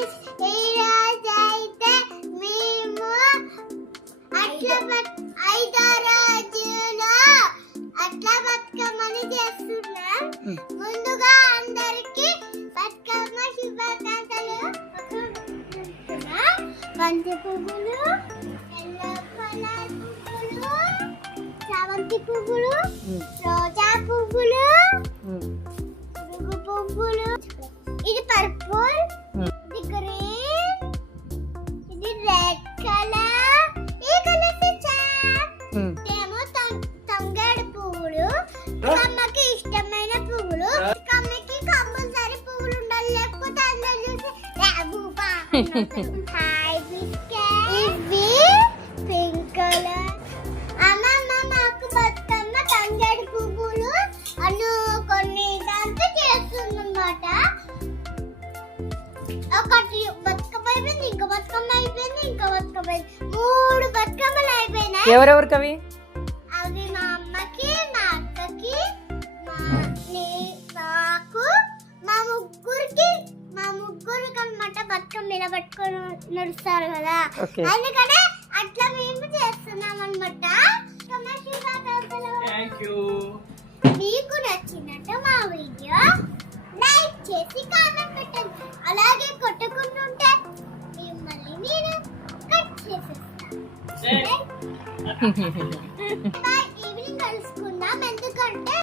Friends ఈ రోజు అయితే మేము అట్లా ఐదో రోజున అట్లా బతుకమ్మని చేస్తున్నాం. ముందుగా అందరికి బతుకమ్మ శుభాకాంక్షలు చెప్తున్నాం. బంతి పువ్వులు ఎల్లో కలర్ పువ్వులు చామంతి పువ్వులు రోజా పువ్వులు పువ్వులు ఇది పర్పుల్. గ్రీన్ ఇది రెడ్ కలర్ ఈ తంగేడు పువ్వులు. ఇష్టమైన పువ్వులు. కమ్మకి కంపల్సరీ పువ్వులు ఉండాలి. లేకపోతే అందరూ చూసి బతుకమ్మ అయిపోయింది ఇంకో బతుకమ్మ అయిపోయింది మూడు బతుకమ్మలు అయిపోయినాయి. ఎవరెవరికి అవి అవి మా అమ్మకి మా అక్కకి మా నే- నాకు మా ముగ్గురికి మా ముగ్గురికి అన్నమాట బతుకమ్మ నిలబెట్టుకొని నడుస్తారు కదా. అందుకనే అట్లా మేము చేస్తున్నాం అనమాట మీకు నచ్చినట్టు మా వీడియో లైక్ చేసి కామెంట్ ఈవినింగ్ కలుసుకుందాం. ఎందుకంటే